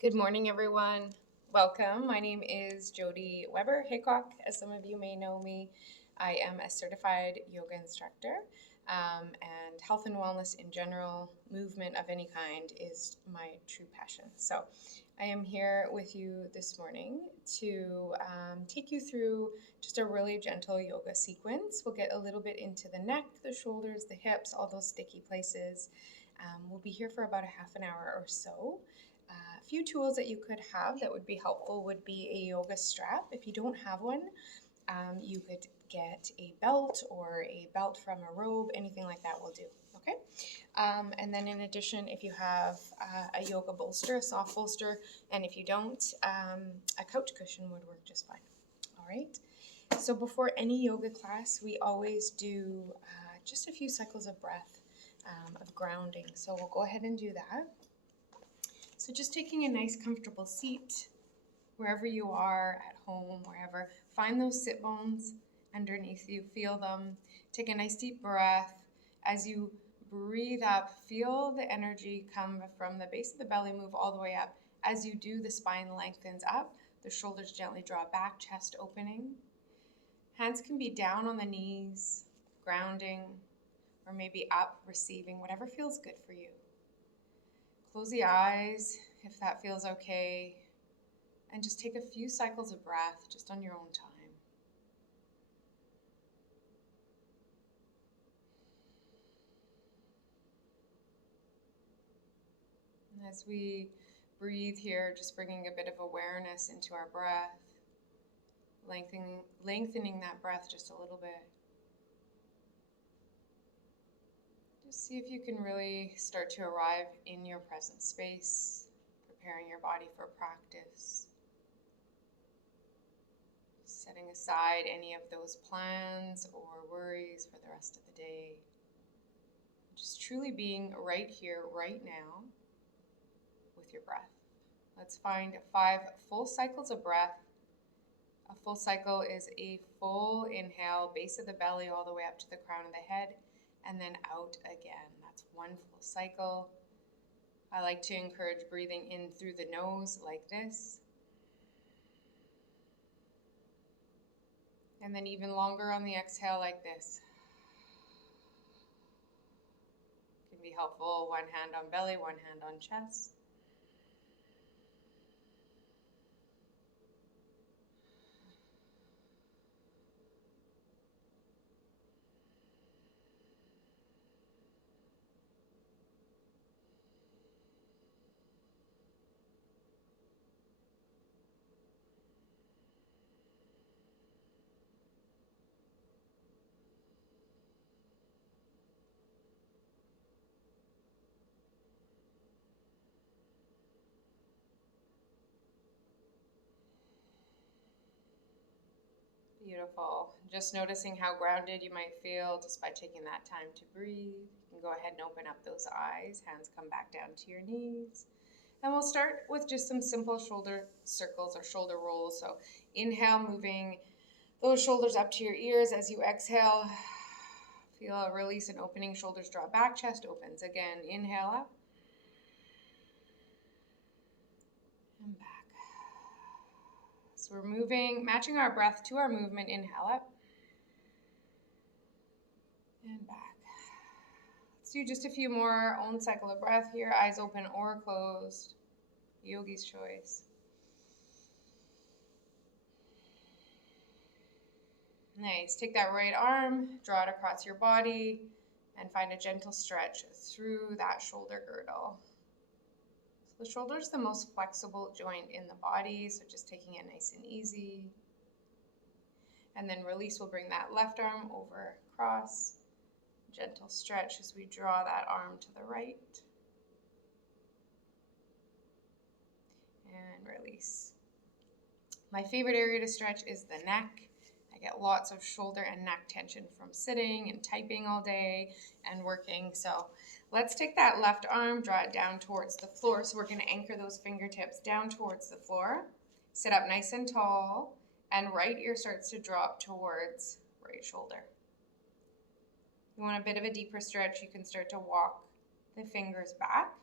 Good morning, everyone. Welcome. My name is Jody Weber Haycock. As some of you may know me, I am a certified yoga instructor, and health and wellness in general, movement of any kind, is my true passion. So, I am here with you this morning to take you through just a really gentle yoga sequence. We'll get a little bit into the neck, the shoulders, the hips, all those sticky places. We'll be here for about a half an hour or so. A few tools that you could have that would be helpful would be a yoga strap. If you don't have one, you could get a belt or a belt from a robe, anything like that will do. Okay. And then in addition, if you have a yoga bolster, a soft bolster, and if you don't, a couch cushion would work just fine. All right. So before any yoga class, we always do just a few cycles of breath, of grounding. So we'll go ahead and do that. So just taking a nice comfortable seat, wherever you are, at home, wherever, find those sit bones underneath you, feel them. Take a nice deep breath. As you breathe up, feel the energy come from the base of the belly, move all the way up. As you do, the spine lengthens up, the shoulders gently draw back, chest opening. Hands can be down on the knees, grounding, or maybe up, receiving, whatever feels good for you. Close the eyes if that feels okay, and just take a few cycles of breath just on your own time. And as we breathe here, just bringing a bit of awareness into our breath, lengthening that breath just a little bit. Just see if you can really start to arrive in your present space, preparing your body for practice. Setting aside any of those plans or worries for the rest of the day. Just truly being right here, right now, with your breath. Let's find 5 full cycles of breath. A full cycle is a full inhale, base of the belly all the way up to the crown of the head, and then out again. That's one full cycle. I like to encourage breathing in through the nose like this. And then even longer on the exhale like this. Can be helpful, one hand on belly, one hand on chest. Beautiful. Just noticing how grounded you might feel just by taking that time to breathe. You can go ahead and open up those eyes. Hands come back down to your knees. And we'll start with just some simple shoulder circles or shoulder rolls. So inhale, moving those shoulders up to your ears. As you exhale, feel a release and opening. Shoulders draw back, chest opens. Again, inhale up and back. So we're moving, matching our breath to our movement. Inhale up and back. Let's do just a few more. Own cycle of breath here. Eyes open or closed. Yogi's choice. Nice. Take that right arm, draw it across your body, and find a gentle stretch through that shoulder girdle. So the shoulder is the most flexible joint in the body, so just taking it nice and easy. And then release, we'll bring that left arm over across. Gentle stretch as we draw that arm to the right. And release. My favorite area to stretch is the neck. I get lots of shoulder and neck tension from sitting and typing all day and working. So let's take that left arm, draw it down towards the floor. So we're going to anchor those fingertips down towards the floor. Sit up nice and tall, and right ear starts to drop towards right shoulder. If you want a bit of a deeper stretch, you can start to walk the fingers back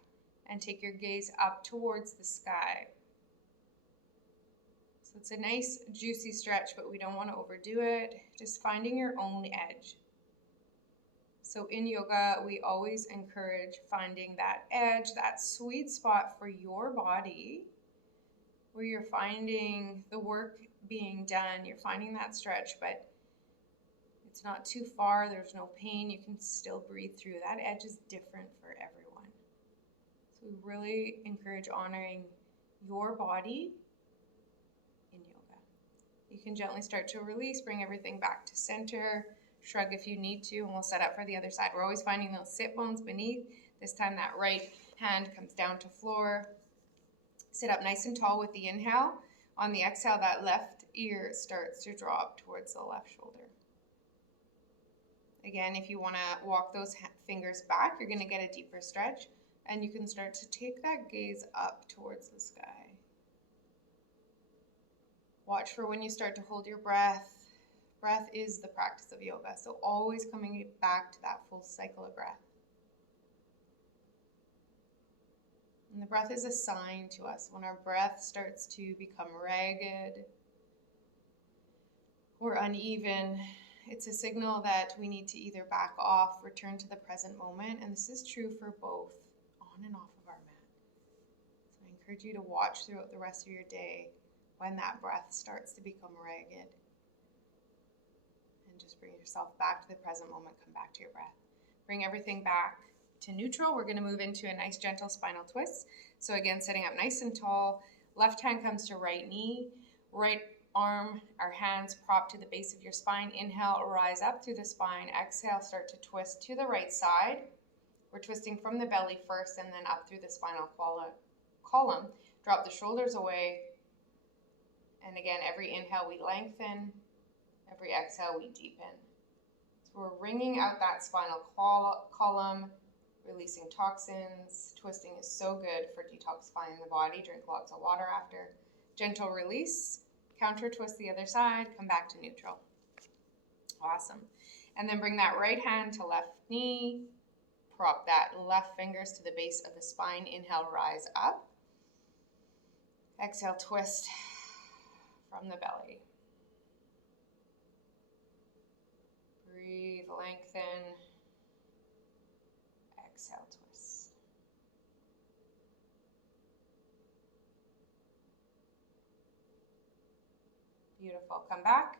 and take your gaze up towards the sky. So it's a nice juicy stretch, but we don't want to overdo it. Just finding your own edge. So in yoga, we always encourage finding that edge, that sweet spot for your body, where you're finding the work being done, you're finding that stretch, but it's not too far, there's no pain, you can still breathe through. That edge is different for everyone. So we really encourage honoring your body in yoga. You can gently start to release, bring everything back to center, shrug if you need to, and we'll set up for the other side. We're always finding those sit bones beneath. This time that right hand comes down to floor. Sit up nice and tall with the inhale. On the exhale, that left ear starts to drop towards the left shoulder. Again, if you want to walk those fingers back, you're going to get a deeper stretch, and you can start to take that gaze up towards the sky. Watch for when you start to hold your breath. Breath is the practice of yoga, so always coming back to that full cycle of breath. And the breath is a sign to us. When our breath starts to become ragged or uneven, it's a signal that we need to either back off, return to the present moment, and this is true for both on and off of our mat. So I encourage you to watch throughout the rest of your day when that breath starts to become ragged. And just bring yourself back to the present moment, come back to your breath. Bring everything back to neutral. We're going to move into a nice gentle spinal twist. So again, sitting up nice and tall, left hand comes to right knee, right arm, our hands prop to the base of your spine. Inhale, rise up through the spine. Exhale, start to twist to the right side. We're twisting from the belly first and then up through the spinal column. Drop the shoulders away. And again, every inhale we lengthen, every exhale we deepen. So we're wringing out that spinal column, releasing toxins. Twisting is so good for detoxifying the body. Drink lots of water after. Gentle release. Counter twist the other side. Come back to neutral. Awesome. And then bring that right hand to left knee. Prop that left fingers to the base of the spine. Inhale, rise up. Exhale, twist from the belly. Breathe, lengthen. Exhale, twist. Beautiful. Come back,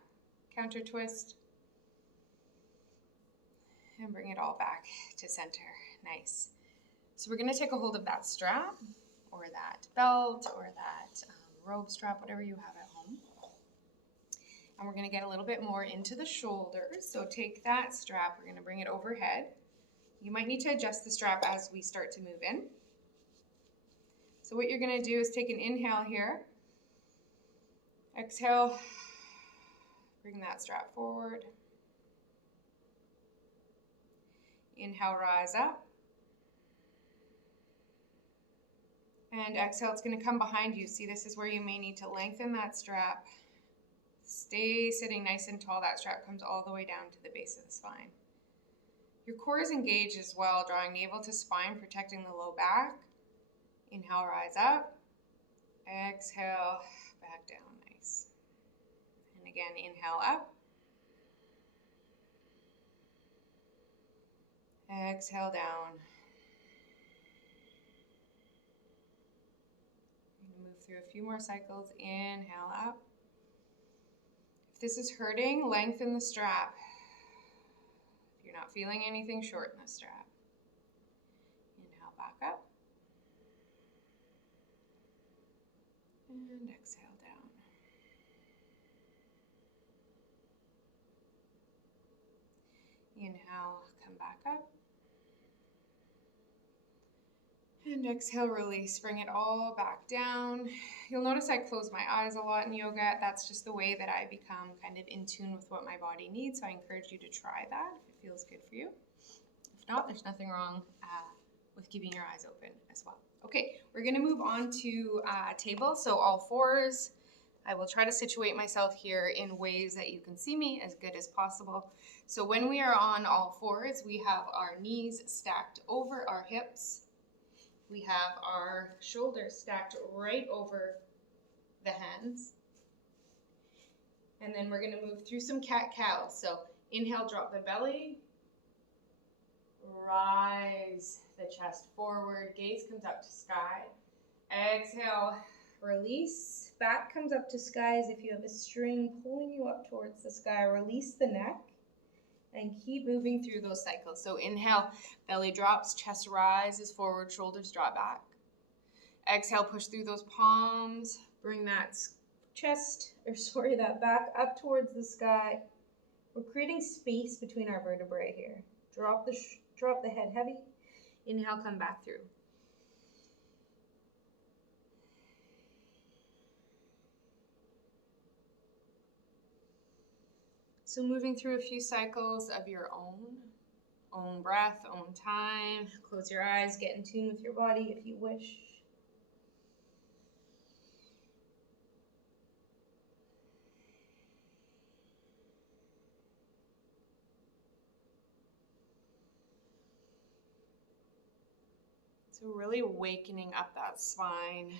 counter twist, and bring it all back to center. Nice. So we're going to take a hold of that strap or that belt or that robe strap, whatever you have at home. And we're going to get a little bit more into the shoulders. So take that strap, we're going to bring it overhead. You might need to adjust the strap as we start to move in. So what you're going to do is take an inhale here. Exhale, bring that strap forward. Inhale, rise up. And exhale, it's going to come behind you. See, this is where you may need to lengthen that strap. Stay sitting nice and tall. That strap comes all the way down to the base of the spine. Your core is engaged as well, drawing navel to spine, protecting the low back. Inhale, rise up. Exhale, back down. Nice. And again, inhale up. Exhale down. Move through a few more cycles. Inhale up. If this is hurting, lengthen the strap. If you're not feeling anything, shorten the strap. Inhale back up. And exhale down. Inhale, come back up. And exhale, release. Bring it all back down. You'll notice I close my eyes a lot in yoga. That's just the way that I become kind of in tune with what my body needs. So I encourage you to try that if it feels good for you. If not, there's nothing wrong with keeping your eyes open as well. Okay, we're going to move on to table. So all fours. I will try to situate myself here in ways that you can see me as good as possible. So when we are on all fours, we have our knees stacked over our hips. We have our shoulders stacked right over the hands. And then we're gonna move through some cat-cow. So inhale, drop the belly. Rise the chest forward, gaze comes up to sky. Exhale, release, back comes up to sky as if you have a string pulling you up towards the sky. Release the neck and keep moving through those cycles. So inhale, belly drops, chest rises forward, shoulders drop back. Exhale, push through those palms, bring that that back up towards the sky. We're creating space between our vertebrae here. Drop the head heavy. Inhale, come back through. So moving through a few cycles of your own breath, own time. Close your eyes, get in tune with your body if you wish. So really awakening up that spine.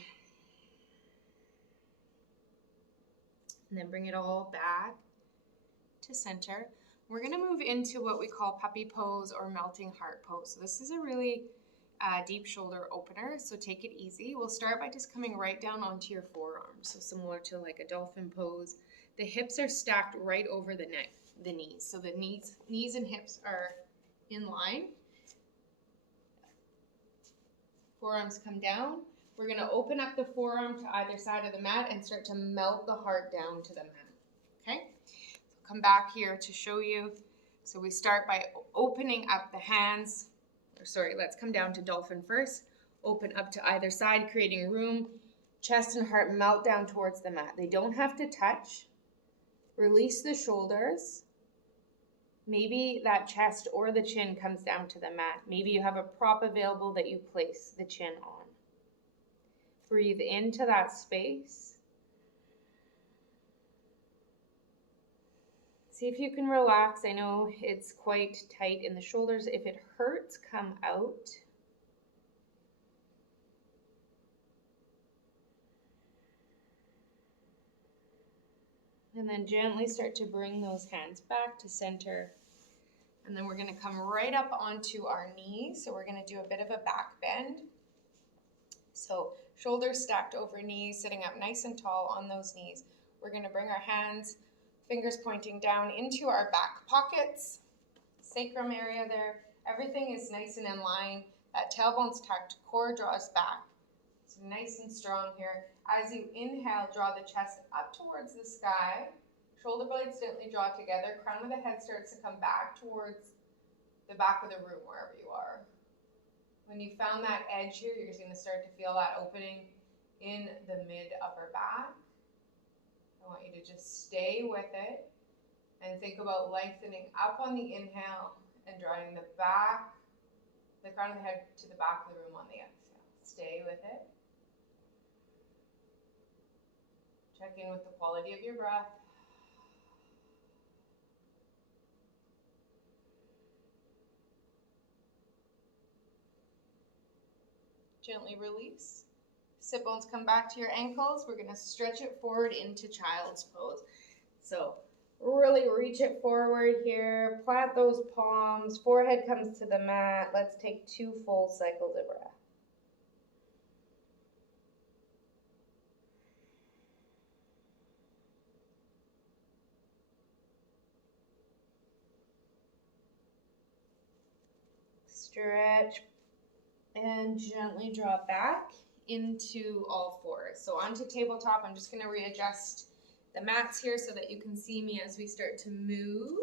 And then bring it all back to center. We're going to move into what we call puppy pose or melting heart pose. So this is a really deep shoulder opener, so take it easy. We'll start by just coming right down onto your forearms, so similar to like a dolphin pose. The hips are stacked right over the knees. So the knees and hips are in line. Forearms come down. We're going to open up the forearm to either side of the mat and start to melt the heart down to the mat. Okay? So come back here to show you. So we start by opening up the hands. Let's come down to dolphin first. Open up to either side, creating room. Chest and heart melt down towards the mat. They don't have to touch. Release the shoulders. Maybe that chest or the chin comes down to the mat. Maybe you have a prop available that you place the chin on. Breathe into that space. See if you can relax. I know it's quite tight in the shoulders. If it hurts, come out. And then gently start to bring those hands back to center. And then we're going to come right up onto our knees. So we're going to do a bit of a back bend. So shoulders stacked over knees, sitting up nice and tall on those knees. We're going to bring our hands, fingers pointing down into our back pockets, sacrum area there. Everything is nice and in line. That tailbone's tucked, core draws back. So nice and strong here. As you inhale, draw the chest up towards the sky. Shoulder blades gently draw together. Crown of the head starts to come back towards the back of the room, wherever you are. When you found that edge here, you're just going to start to feel that opening in the mid-upper back. I want you to just stay with it and think about lengthening up on the inhale and drawing the crown of the head to the back of the room on the exhale. Stay with it. Check in with the quality of your breath. Gently release. Sit bones come back to your ankles. We're going to stretch it forward into child's pose. So really reach it forward here. Plant those palms. Forehead comes to the mat. Let's take 2 full cycles of breath. Stretch and gently drop back into all fours. So onto tabletop, I'm just going to readjust the mats here so that you can see me as we start to move.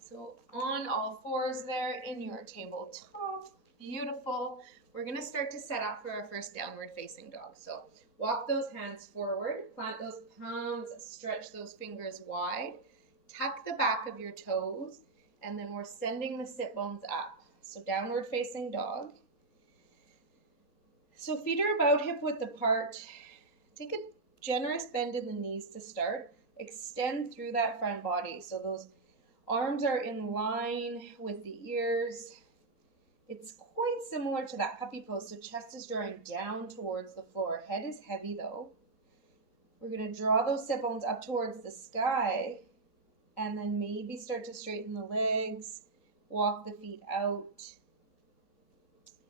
So on all fours there in your tabletop. Beautiful. We're going to start to set up for our first downward facing dog. So walk those hands forward, plant those palms, stretch those fingers wide, tuck the back of your toes, and then we're sending the sit bones up. So downward facing dog. So feet are about hip width apart. Take a generous bend in the knees to start. Extend through that front body. So those arms are in line with the ears. It's quite similar to that puppy pose. So chest is drawing down towards the floor. Head is heavy though. We're going to draw those sit bones up towards the sky, and then maybe start to straighten the legs, walk the feet out,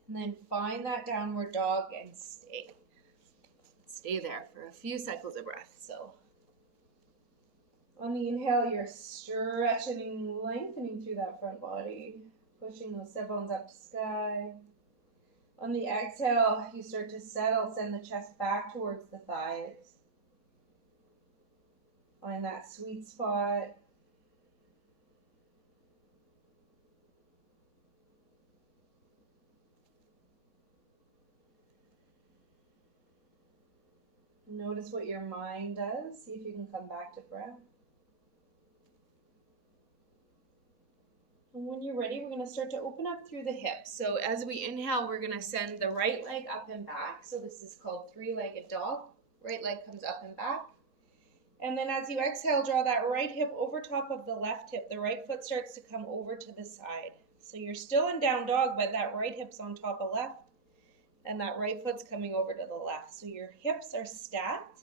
and then find that downward dog and stay. Stay there for a few cycles of breath. So on the inhale, you're stretching, lengthening through that front body, pushing those sit bones up to sky. On the exhale, you start to settle, send the chest back towards the thighs. Find that sweet spot. Notice what your mind does. See if you can come back to breath. And when you're ready, we're going to start to open up through the hips. So as we inhale, we're going to send the right leg up and back. So this is called three-legged dog. Right leg comes up and back. And then as you exhale, draw that right hip over top of the left hip. The right foot starts to come over to the side. So you're still in down dog, but that right hip's on top of left, and that right foot's coming over to the left. So your hips are stacked.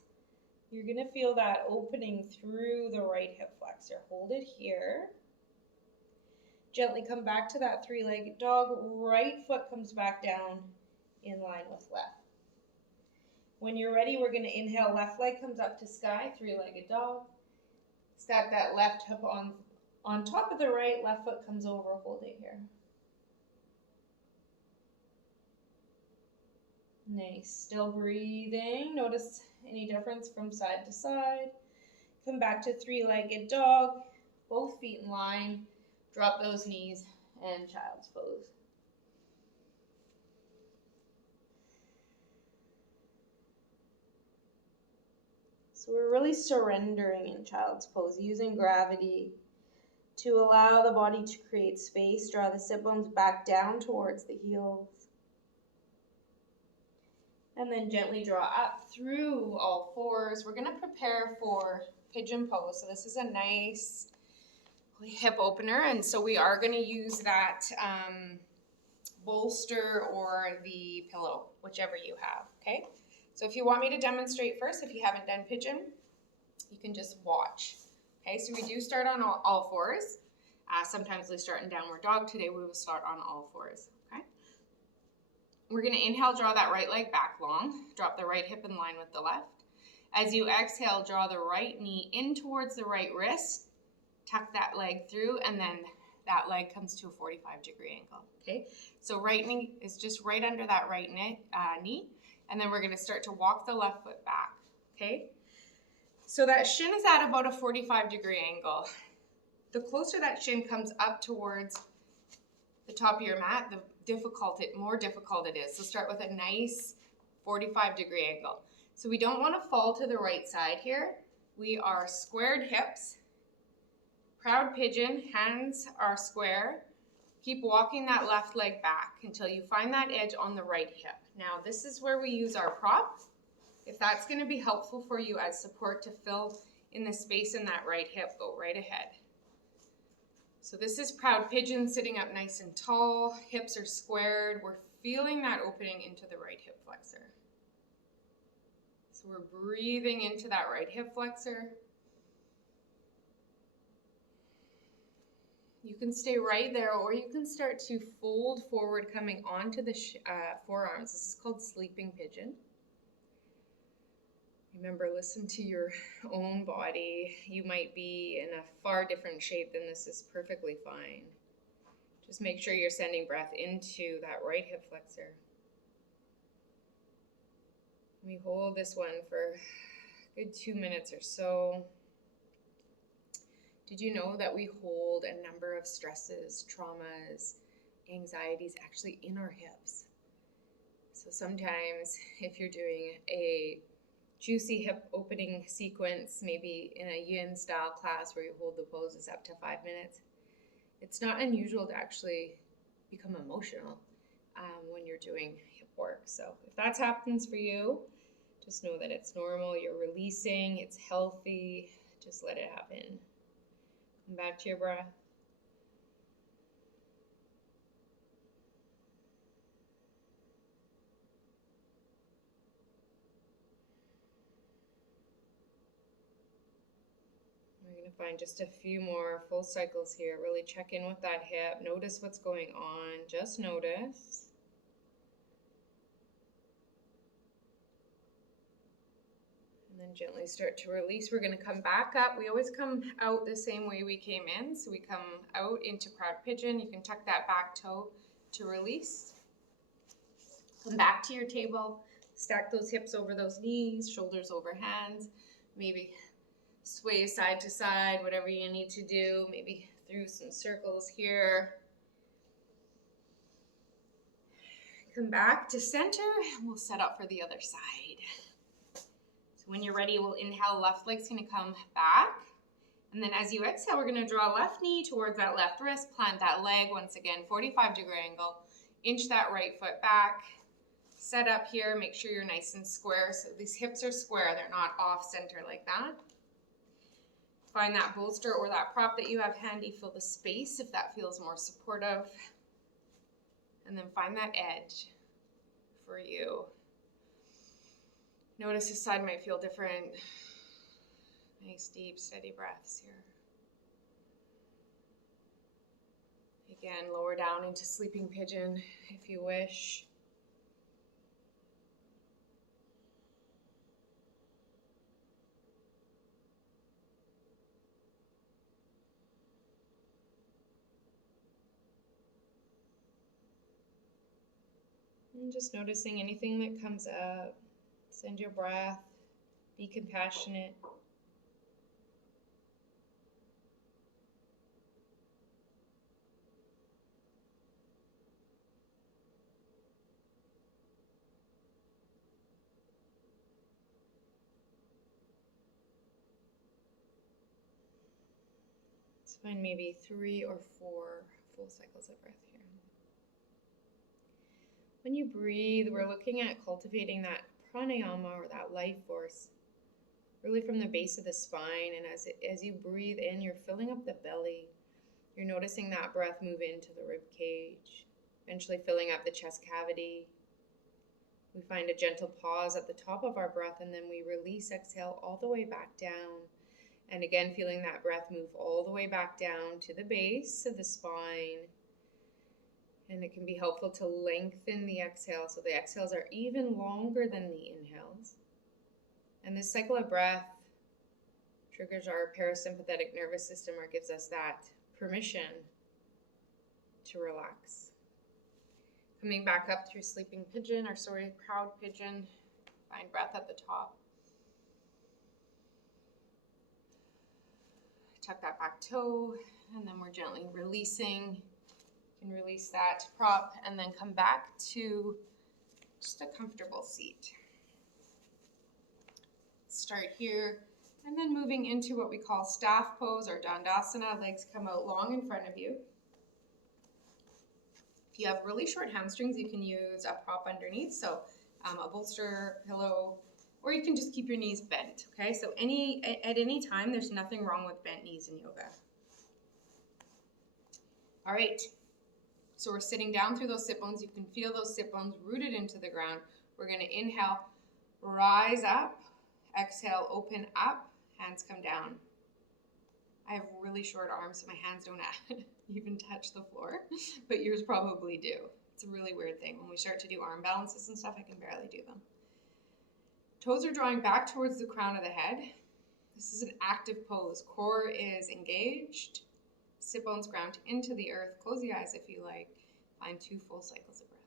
You're going to feel that opening through the right hip flexor. Hold it here. Gently come back to that three-legged dog. Right foot comes back down in line with left. When you're ready, we're going to inhale, left leg comes up to sky, three-legged dog. Stack that left hip on top of the right, left foot comes over, hold it here. Nice, still breathing. Notice any difference from side to side. Come back to three-legged dog, both feet in line. Drop those knees and child's pose. So we're really surrendering in child's pose, using gravity to allow the body to create space. Draw the sit bones back down towards the heels. And then gently draw up through all fours. We're going to prepare for pigeon pose. So this is a nice hip opener. And so we are going to use that bolster or the pillow, whichever you have, okay? So if you want me to demonstrate first, if you haven't done pigeon, you can just watch. Okay, so we do start on all fours. Sometimes we start in downward dog. Today we will start on all fours, okay? We're gonna inhale, draw that right leg back long. Drop the right hip in line with the left. As you exhale, draw the right knee in towards the right wrist. Tuck that leg through, and then that leg comes to a 45-degree angle, okay? So right knee is just right under that right knee. And then we're going to start to walk the left foot back, okay? So that shin is at about a 45-degree angle. The closer that shin comes up towards the top of your mat, the more difficult it is. So start with a nice 45-degree angle. So we don't want to fall to the right side here. We are squared hips, proud pigeon, hands are square. Keep walking that left leg back until you find that edge on the right hip. Now, this is where we use our prop. If that's going to be helpful for you as support to fill in the space in that right hip, go right ahead. So this is proud pigeon, sitting up nice and tall. Hips are squared. We're feeling that opening into the right hip flexor. So we're breathing into that right hip flexor. You can stay right there, or you can start to fold forward, coming onto the forearms. This is called sleeping pigeon. Remember, listen to your own body. You might be in a far different shape than this is perfectly fine. Just make sure you're sending breath into that right hip flexor. We hold this one for a good 2 minutes or so. Did you know that we hold a number of stresses, traumas, anxieties actually in our hips? So sometimes if you're doing a juicy hip opening sequence, maybe in a yin style class where you hold the poses up to 5 minutes, it's not unusual to actually become emotional when you're doing hip work. So if that happens for you, just know that it's normal. You're releasing, it's healthy. Just let it happen. Come back to your breath. We're going to find just a few more full cycles here. Really check in with that hip. Notice what's going on. Just notice. And then gently start to release. We're going to come back up. We always come out the same way we came in. So we come out into proud pigeon. You can tuck that back toe to release. Come back to your table. Stack those hips over those knees, shoulders over hands. Maybe sway side to side, whatever you need to do. Maybe through some circles here. Come back to center, and we'll set up for the other side. So when you're ready, we'll inhale, left leg's gonna come back. And then as you exhale, we're gonna draw left knee towards that left wrist, plant that leg, once again, 45-degree angle. Inch that right foot back. Set up here, make sure you're nice and square. So these hips are square, they're not off center like that. Find that bolster or that prop that you have handy, fill the space if that feels more supportive. And then find that edge for you. Notice this side might feel different. Nice, deep, steady breaths here. Again, lower down into sleeping pigeon if you wish. And just noticing anything that comes up. Send your breath. Be compassionate. Let's find maybe 3 or 4 full cycles of breath here. When you breathe, we're looking at cultivating that pranayama or that life force really from the base of the spine. And as you breathe in, you're filling up the belly. You're noticing that breath move into the rib cage, eventually filling up the chest cavity. We find a gentle pause at the top of our breath, and then we release, exhale all the way back down. And again, feeling that breath move all the way back down to the base of the spine. And it can be helpful to lengthen the exhale, so the exhales are even longer than the inhales. And this cycle of breath triggers our parasympathetic nervous system, or gives us that permission to relax. Coming back up through sleeping pigeon, proud pigeon. Find breath at the top. Tuck that back toe, and then we're gently releasing. You can release that prop and then come back to just a comfortable seat. Start here, and then moving into what we call staff pose or dandasana. Legs come out long in front of you. If you have really short hamstrings, you can use a prop underneath, so a bolster, pillow, or you can just keep your knees bent, okay? So at any time, there's nothing wrong with bent knees in yoga. All right, so we're sitting down through those sit bones. You can feel those sit bones rooted into the ground. We're gonna inhale, rise up, exhale, open up, hands come down. I have really short arms, so my hands don't even touch the floor, but yours probably do. It's a really weird thing. When we start to do arm balances and stuff, I can barely do them. Toes are drawing back towards the crown of the head. This is an active pose. Core is engaged. Sit bones ground into the earth. Close the eyes if you like. Find 2 full cycles of breath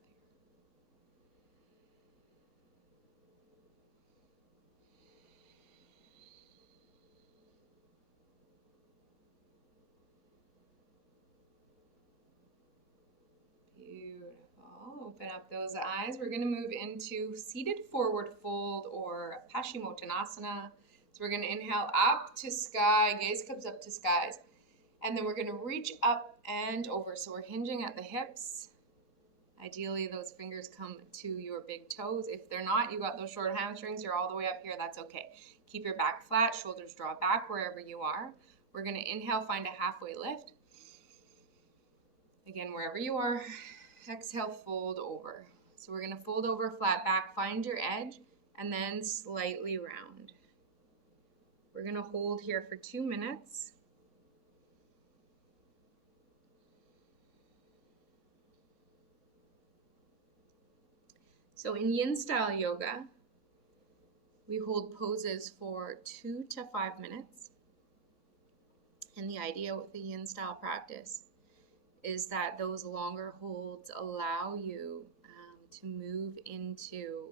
here. Beautiful. Open up those eyes. We're going to move into seated forward fold or Paschimottanasana. So we're going to inhale up to sky. Gaze comes up to skies. And then we're going to reach up and over. So we're hinging at the hips. Ideally, those fingers come to your big toes. If they're not, you got those short hamstrings, you're all the way up here, that's okay. Keep your back flat, shoulders draw back wherever you are. We're going to inhale, find a halfway lift. Again, wherever you are, exhale, fold over. So we're going to fold over, flat back, find your edge, and then slightly round. We're going to hold here for 2 minutes. So in yin style yoga, we hold poses for 2 to 5 minutes. And the idea with the yin style practice is that those longer holds allow you to move into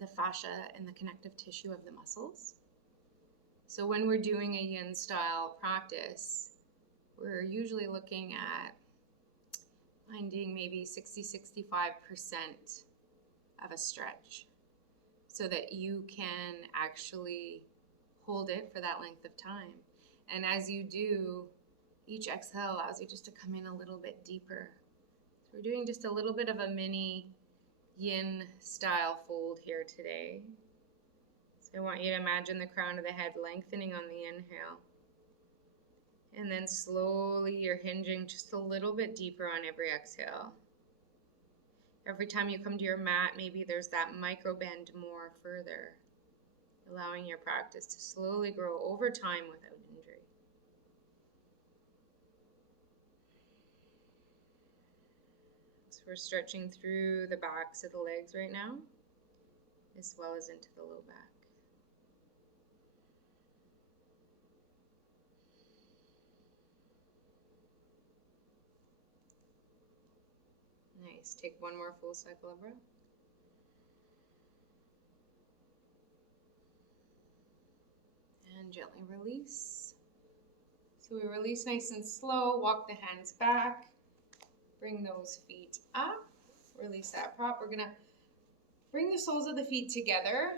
the fascia and the connective tissue of the muscles. So when we're doing a yin style practice, we're usually looking at finding maybe 60-65% of a stretch so that you can actually hold it for that length of time. And as you do, each exhale allows you just to come in a little bit deeper. So we're doing just a little bit of a mini yin style fold here today. So I want you to imagine the crown of the head lengthening on the inhale. And then slowly you're hinging just a little bit deeper on every exhale. Every time you come to your mat, maybe there's that micro bend more further, allowing your practice to slowly grow over time without injury. So we're stretching through the backs of the legs right now, as well as into the low back. Nice. Take one more full cycle of breath. And gently release. So we release nice and slow. Walk the hands back. Bring those feet up. Release that prop. We're going to bring the soles of the feet together.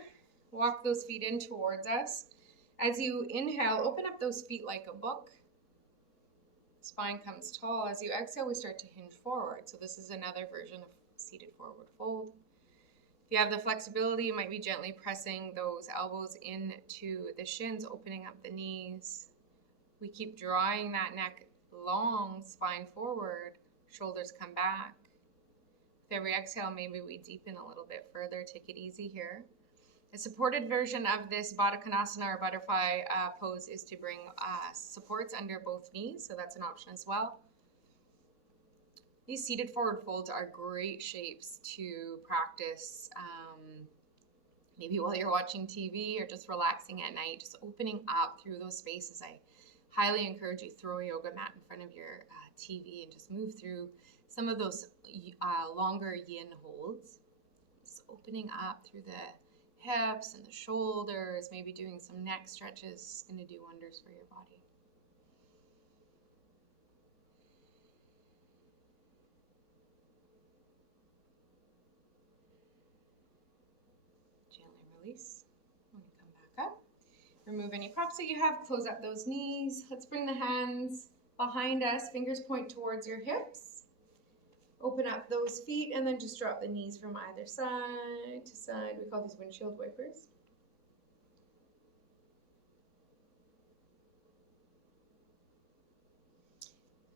Walk those feet in towards us. As you inhale, open up those feet like a book. Spine comes tall. As you exhale, we start to hinge forward. So this is another version of seated forward fold. If you have the flexibility, you might be gently pressing those elbows into the shins, opening up the knees. We keep drawing that neck long, spine forward, shoulders come back. With every exhale, maybe we deepen a little bit further. Take it easy here. A supported version of this Baddha Konasana or butterfly pose is to bring supports under both knees, so that's an option as well. These seated forward folds are great shapes to practice maybe while you're watching TV or just relaxing at night, just opening up through those spaces. I highly encourage you throw a yoga mat in front of your TV and just move through some of those longer yin holds. Just opening up through the hips and the shoulders, maybe doing some neck stretches is going to do wonders for your body. Gently release. When you come back up, remove any props that you have, close up those knees. Let's bring the hands behind us, fingers point towards your hips. Open up those feet and then just drop the knees from either side to side. We call these windshield wipers.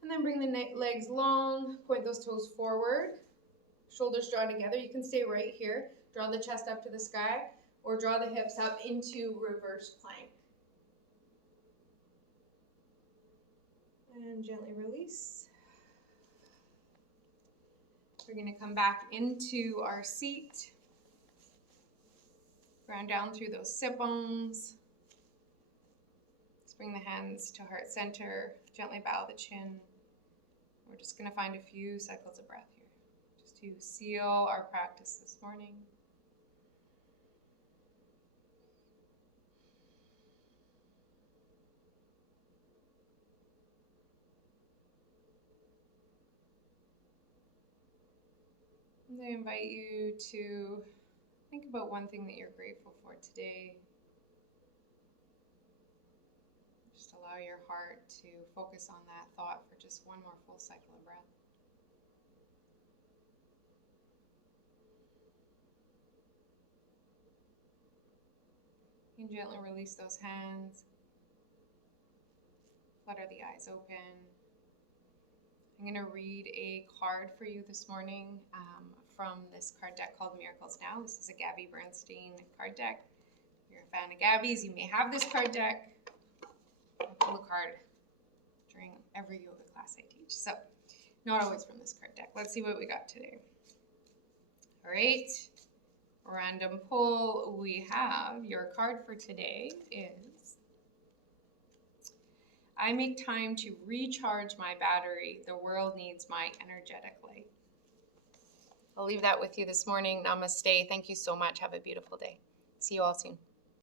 And then bring the legs long, point those toes forward. Shoulders draw together. You can stay right here. Draw the chest up to the sky or draw the hips up into reverse plank. And gently release. We're going to come back into our seat. Ground down through those sit bones. Let's bring the hands to heart center. Gently bow the chin. We're just going to find a few cycles of breath here, just to seal our practice this morning. And I invite you to think about one thing that you're grateful for today. Just allow your heart to focus on that thought for just one more full cycle of breath. You can gently release those hands. Flutter the eyes open. I'm going to read a card for you this morning from this card deck called Miracles Now. This is a Gabby Bernstein card deck. If you're fan of Gabby's, you may have this card deck. I pull a card during every yoga class I teach. So, not always from this card deck. Let's see what we got today. All right. Random pull. We have your card for today is I make time to recharge my battery. The world needs my energetic light. I'll leave that with you this morning. Namaste. Thank you so much. Have a beautiful day. See you all soon.